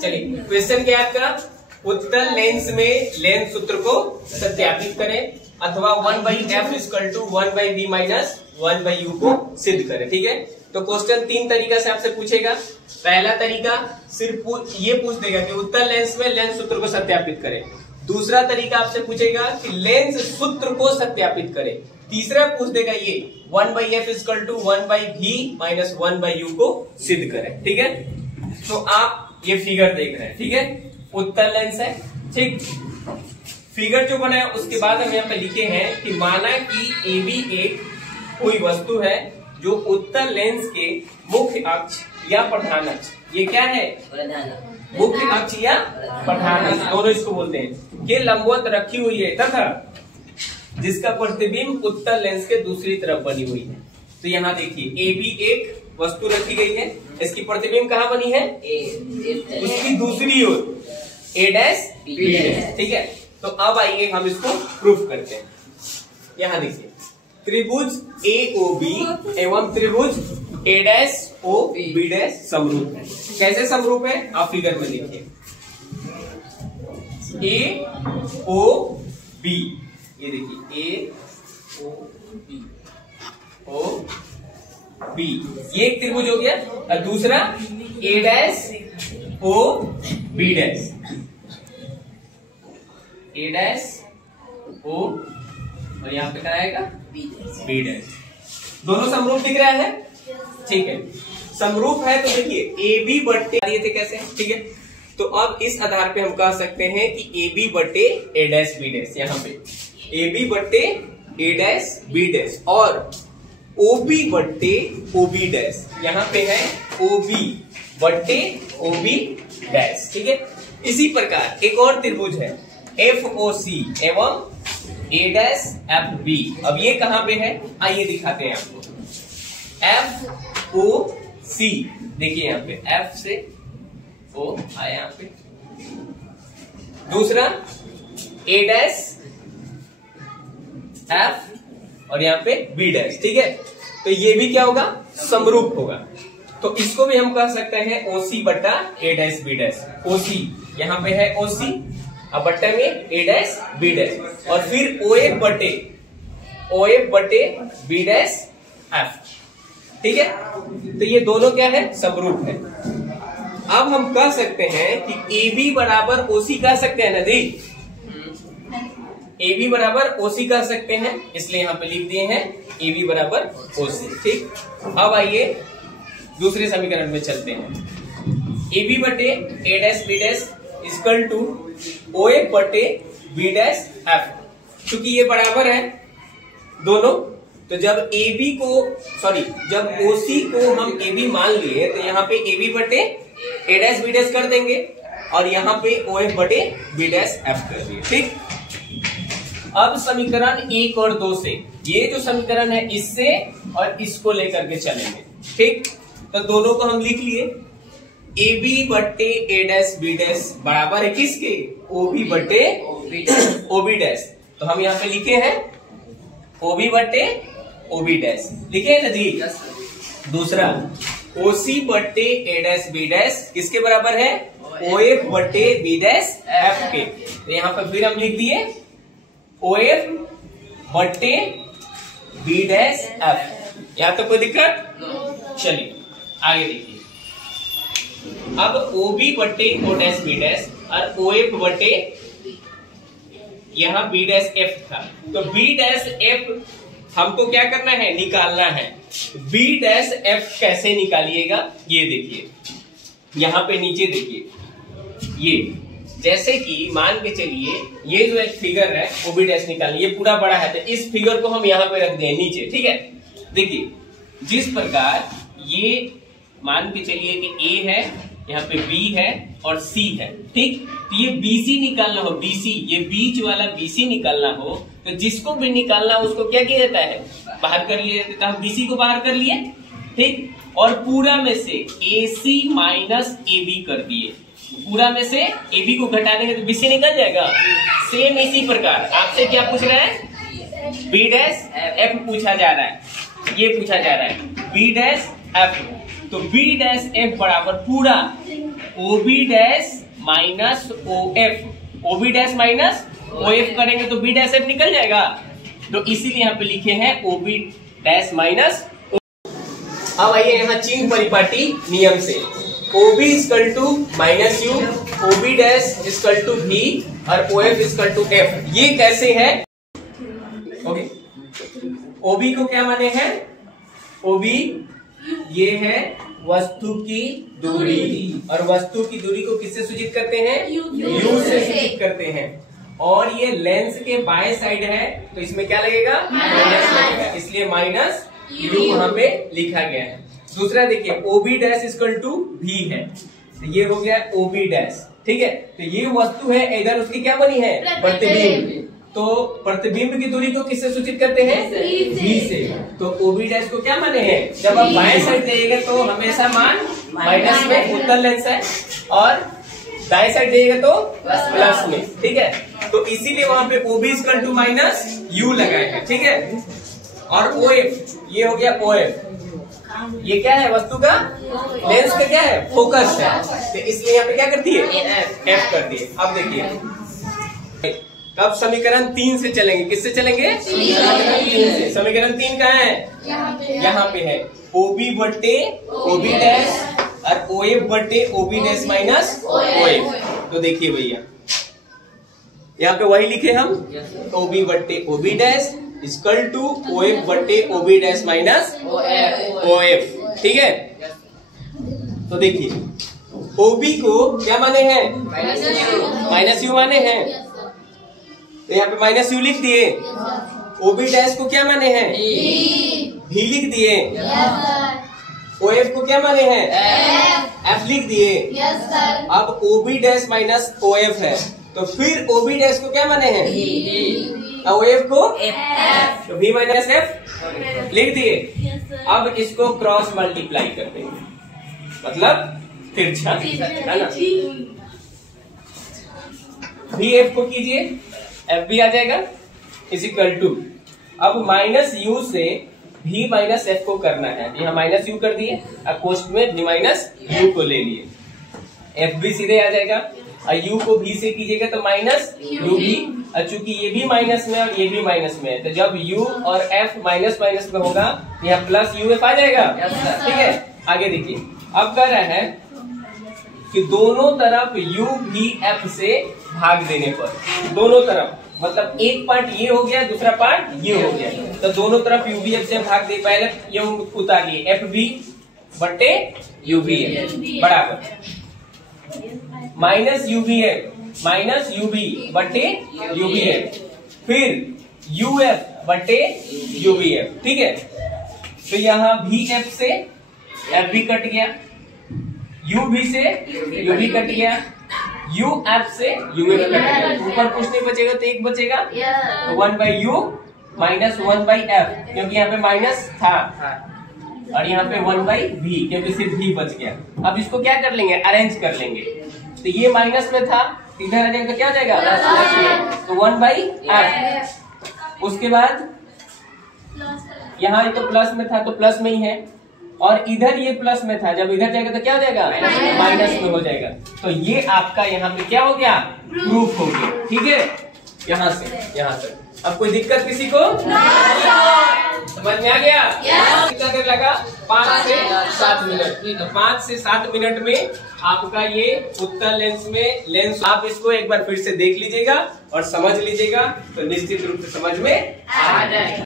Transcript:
चलिए क्वेश्चन क्या है आपका, उत्तल लेंस में लेंस सूत्र को सत्यापित करें अथवा 1/f = 1/v - 1/u को सिद्ध करें। ठीक है, तो क्वेश्चन 3 तरीका से आपसे पूछेगा। पहला तरीका सिर्फ ये पूछ देगा कि उत्तल लेंस में लेंस सूत्र को सत्यापित करें। दूसरा तरीका आपसे पूछेगा कि लेंस सूत्र को सत्यापित करें। तीसरा पूछ देगा ये 1/f = 1/v - 1/u को सिद्ध करें। ठीक है, तो आप ये फिगर देख रहे हैं। ठीक है, उत्तल लेंस है। ठीक, फिगर जो बना है उसके बाद हम यहाँ पे लिखे हैं कि माना कि AB एक कोई वस्तु है जो उत्तल लेंस के मुख्य अक्ष या प्रधान अक्ष, ये क्या है, मुख्य अक्ष या प्रधान अक्ष, दोनों इसको बोलते हैं, के लंबवत रखी हुई है तथा जिसका प्रतिबिंब उत्तल लेंस के दूसरी तरफ बनी हुई है। तो यहाँ देखिए AB एक वस्तु रखी गई है, इसकी प्रतिबिंब कहाँ बनी है, उसकी दूसरी ओर A', ठीक है। तो अब आइए हम इसको प्रूफ करते हैं। यहाँ देखिए त्रिभुज AOB एवं त्रिभुज A'OB' समरूप है। कैसे समरूप है, आप फिगर में देखिए AOB, ये देखिए AOB, ये एक त्रिभुज हो गया और दूसरा A'OB' और यहाँ पे क्या आएगा B', दोनों समरूप दिख रहा है। ठीक है, समरूप है तो देखिए AB बट्टे ये थे कैसे। ठीक है, तो अब इस आधार पे हम कह सकते हैं कि AB बट्टे A', यहाँ पे AB बट्टे A', और OB बट्टे OB', यहाँ पे है OB बट्टे OB'। ठीक है, इसी प्रकार एक और त्रिभुज है FOC एवं A'FB। अब ये कहां पे है, आइए दिखाते हैं आपको। FOC देखिए यहाँ पे F से O आया, यहाँ पे दूसरा A', F और यहाँ पे B'। ठीक है, तो ये भी क्या होगा, समरूप होगा। तो इसको भी हम कह सकते हैं OC बट्टा A', OC यहाँ पे है OC और बट्टे में A', और फिर OF बट्टे B', F। ठीक है, तो ये दोनों क्या है, समरूप है। अब हम कह सकते हैं कि AB बराबर OC कह सकते हैं ना जी, AB बराबर OC कह सकते हैं, इसलिए यहाँ पे लिख दिए हैं AB बराबर OC। ठीक, अब आइए दूसरे समीकरण में चलते हैं। AB बटे A', B' = OF बटे B', F। चूंकि ये बराबर है दोनों, तो जब जब OC को हम AB मान लिए तो यहाँ पे AB बटे A', B' कर देंगे और यहाँ पे OF बटे B', F कर दिए। ठीक, अब समीकरण 1 और 2 से, ये जो समीकरण है इससे और इसको लेकर के चलेंगे। ठीक, तो दोनों को हम लिख लिए, AB बट्टे A', B' बराबर है किसके, OB बट्टे OB'। तो हम यहाँ पे लिखे हैं OB बट्टे OB', लिखे है ना जी। दूसरा OC बट्टे A', B' किसके बराबर है, OF बट्टे B', F के। तो यहाँ पे फिर हम लिख दिए OF बट्टे B', F। यहाँ तो कोई दिक्कत, चलिए आगे देखिए। अब OB बट्टे O', B' और OF बट्टे यहाँ B', F था, तो B' F हमको क्या करना है, निकालना है। B' F कैसे निकालिएगा, ये देखिए यहाँ पे नीचे देखिए, ये जैसे कि मान के चलिए ये जो एक फिगर है OB' निकालनी, ये पूरा बड़ा है, तो इस फिगर को हम यहाँ पे रख दें नीचे। ठीक है, देखिए जिस प्रकार ये मान के चलिए कि A है, यहाँ पे B है और C है। ठीक, तो ये BC निकालना हो, BC, ये बीच वाला BC निकालना हो, तो जिसको भी निकालना हो उसको क्या किया जाता है, बाहर कर लिए, तो हम BC को बाहर कर लिए। ठीक, और पूरा में से AC माइनस AB कर दिए, पूरा में से AB को घटा देंगे तो BC निकल जाएगा। सेम इसी प्रकार आपसे क्या पूछ रहा है, B' F पूछा जा रहा है, ये पूछा जा रहा है B' F। तो बी डैश एफ बराबर पूरा ओबी डैश माइनस ओ एफ, ओबी डैश माइनस ओ एफ करेंगे तो बी डैश एफ निकल जाएगा। तो इसीलिए यहाँ पे लिखे हैं ओबी डैश माइनस। अब आइए यहाँ चिन्ह परिपाटी नियम से, OB equal to minus U, OB dash equal to V और OF इक्वल टू F। ये कैसे है? ओके, OB को क्या माने हैं? OB ये है वस्तु की दूरी, और वस्तु की दूरी को किससे सूचित करते हैं? U से सूचित करते हैं। और ये लेंस के बाएं साइड है तो इसमें क्या लगेगा? माइनस लगेगा, इसलिए माइनस U वहां पे लिखा गया है। दूसरा देखिए OB dash equal to V है, तो ये हो गया OB डैश, ठीक है। तो ये वस्तु है, इधर उसकी क्या बनी है? प्रतिबिंब। तो प्रतिबिंब की दूरी को किससे सूचित करते हैं? V से। तो OB डैश को क्या माने हैं? जब आप बाएं साइड जाइएगा तो हमेशा मान माइनस में उत्तल लेंस है, और दाएं साइड जाइएगा तो प्लस में, ठीक है। तो इसीलिए वहां पे OB equal to minus U लगाए हैं, ठीक है। और OF ये हो गया OF, ये क्या है? वस्तु का लेंस का क्या है? फोकस है, तो इसलिए यहाँ पे क्या करती है? F कर दिए। अब देखिए कब समीकरण 3 से चलेंगे, किससे चलेंगे? 3 से। समीकरण 3 कहाँ है? यहाँ पे है OB बट्टे OB डैश और OF बट्टे OB डैश माइनस OF। तो देखिए भैया यहाँ पे वही लिखे हम, OB बट्टे OB dash equal to OF बट्टे OB डैश माइनस OF, ठीक है। तो देखिए OB को क्या माने हैं? माइनस यू माने हैं, तो यहाँ पे माइनस यू लिख दिए। OB डैश को क्या माने हैं? V लिख दिए। OF को क्या माने हैं? F लिख दिए। अब OB डैश माइनस OF है, तो फिर OB डैश को क्या माने हैं? OF को F, तो V माइनस F लिख दिए। अब इसको क्रॉस मल्टीप्लाई कर देंगे, मतलब तिरछा, है ना। VF को कीजिए, F भी आ जाएगा इज इक्वल टू, अब माइनस U से V माइनस F को करना है, यहाँ माइनस U कर दिए, अब कोष्ठ में V माइनस U को ले लिए, F भी सीधे आ जाएगा, और U को V से कीजिएगा तो माइनस UV, और चूंकि ये भी माइनस में और ये भी माइनस में है, तो जब U और F माइनस माइनस में होगा यहाँ प्लस UF आ जाएगा, ठीक है। आगे देखिए, अब कह रहा है कि दोनों तरफ UVF से भाग देने पर, दोनों तरफ मतलब एक पार्ट ये हो गया, दूसरा पार्ट ये हो गया, तो दोनों तरफ UVF से भाग दे, पहले ये उतारिए FV बट्टे UVF बराबर माइनस UV बट्टे UVF, फिर UF बट्टे UVF, ठीक है। तो यहाँ VF से FV कट गया, UV से UV कट गया, UF से UF कट गया, ऊपर कुछ नहीं बचेगा तो एक बचेगा, तो 1/U माइनस 1/F, क्योंकि यहाँ पे माइनस था, और यहाँ पे 1/V क्योंकि सिर्फ V बच गया। अब इसको क्या कर लेंगे? अरेंज कर लेंगे, तो ये माइनस में था, इधर आ जाएगा तो क्या हो जाएगा? प्लस में, तो 1/F। उसके बाद यहाँ ये तो प्लस में था तो प्लस में ही है, और इधर ये प्लस में था, जब इधर जाएगा तो क्या हो जाएगा? माइनस में हो जाएगा। तो ये आपका यहाँ पे क्या हो गया? प्रूफ हो गया, ठीक है। यहाँ से अब कोई दिक्कत किसी को? समझ में आ गया? कितना देर लगा? 5 से 7 मिनट। 5 से 7 मिनट में आपका ये उत्तल लेंस में लेंस, आप इसको एक बार फिर से देख लीजिएगा और समझ लीजिएगा, तो निश्चित रूप से समझ में आ जाएगा।